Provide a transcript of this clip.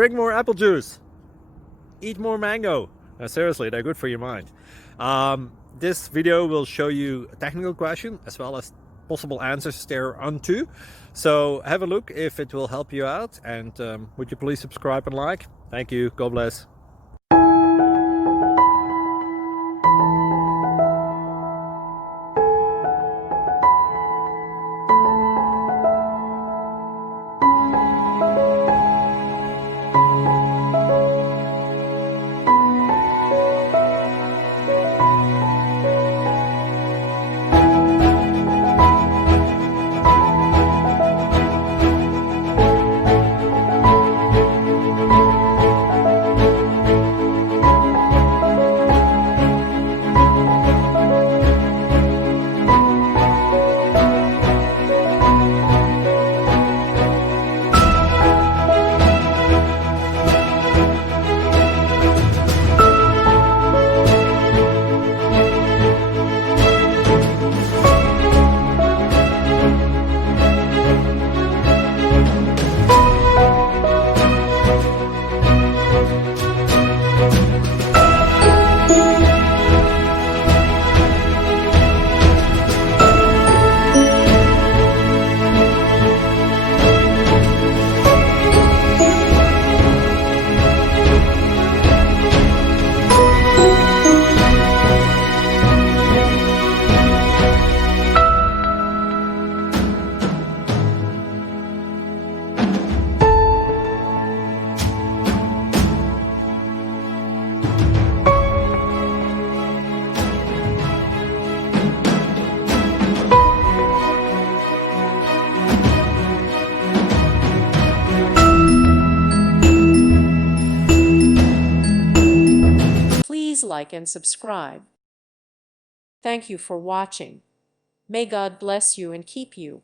drink more apple juice, eat more mango. Seriously, they're good for your mind. This video will show you a technical question as well as possible answers thereunto. So have a look if it will help you out, and would you please subscribe and like? Thank you. God bless. Please like and subscribe. Thank you for watching. May God bless you and keep you.